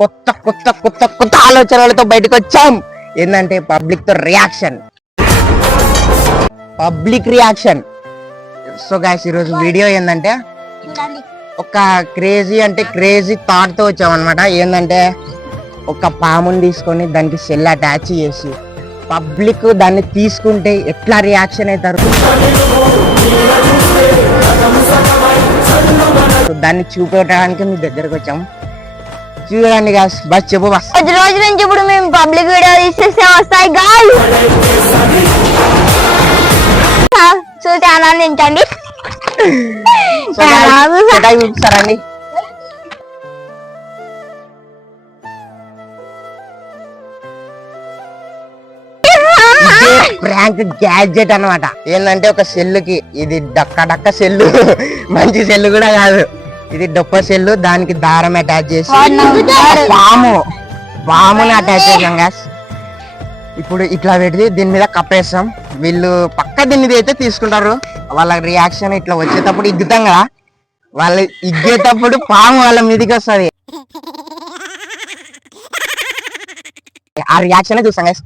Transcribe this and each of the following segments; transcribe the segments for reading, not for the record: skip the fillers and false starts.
కొత్త కొత్త కొత్త కొత్త ఆలోచనలతో బయటకు వచ్చాం. ఏంటంటే పబ్లిక్ రియాక్షన్. సో గైస్ ఈరోజు వీడియో ఏంటంటే ఒక క్రేజీ థాట్ తో వచ్చాం అనమాట. ఏంటంటే ఒక పాముని తీసుకొని దానికి సెల్ అటాచ్ చేసి పబ్లిక్ దాన్ని తీసుకుంటే ఎట్లా రియాక్షన్ అవుతారు, దాన్ని చూపించడానికి మీ దగ్గరకు వచ్చాం. చూడండి గాస్, బస్ చెప్పు బస్. రోజు నుంచి ఇప్పుడు మేము పబ్లిక్ వీడియో తీసేస్తే వస్తాయి గాయ్, చూసి ఆనందించండి. సరండి ప్రాంక్ గ్యాడ్జెట్ అన్నమాట. ఏంటంటే ఒక సెల్లుకి, ఇది డక్క సెల్లు మంచి సెల్లు కూడా కాదు, ఇది డొప్ప సెల్లు. దానికి దారం అటాచ్ చేసి పాముని అటాచ్ చేసాం గాస్. ఇప్పుడు ఇట్లా పెట్టి దీని మీద కప్పేస్తాం. వీళ్ళు పక్క దీన్ని అయితే తీసుకుంటారు. వాళ్ళ రియాక్షన్ ఇట్లా వచ్చేటప్పుడు ఇగ్గుతాం కదా, వాళ్ళు ఇగ్గేటప్పుడు పాము వాళ్ళ మీదకి వస్తుంది. ఆ రియాక్షన్ చూస్తాం గాస్.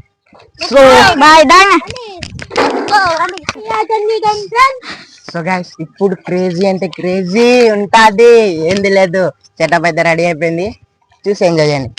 సో గైస్ ఇప్పుడు క్రేజీ అంటే క్రేజీ ఉంటాది, ఏంది లేదు. సెటప్ అయితే రెడీ అయిపోయింది, చూసి ఎంజాయ్ చేయండి.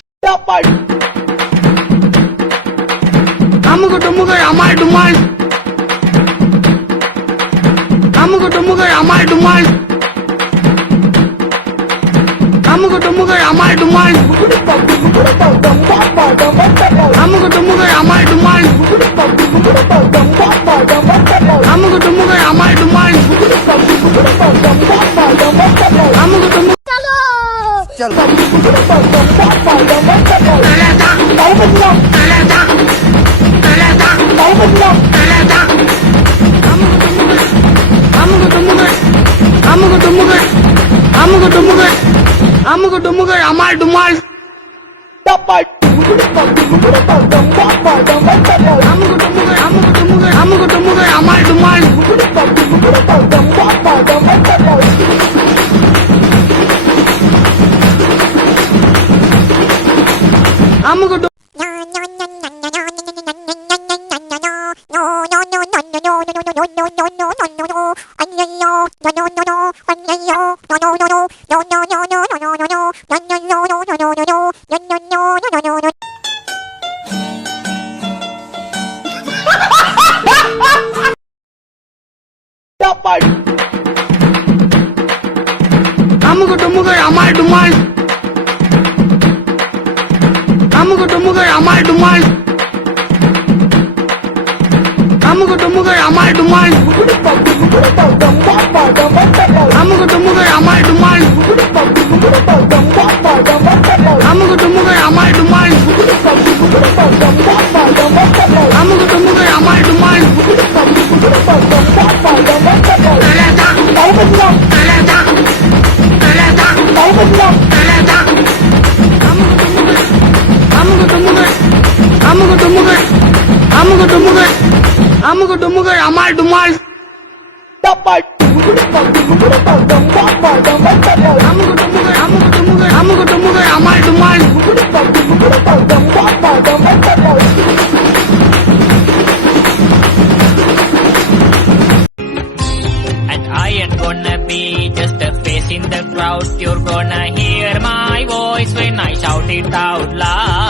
And I ain't gonna be just a face in the crowd. You're gonna hear my voice when I shout it out loud.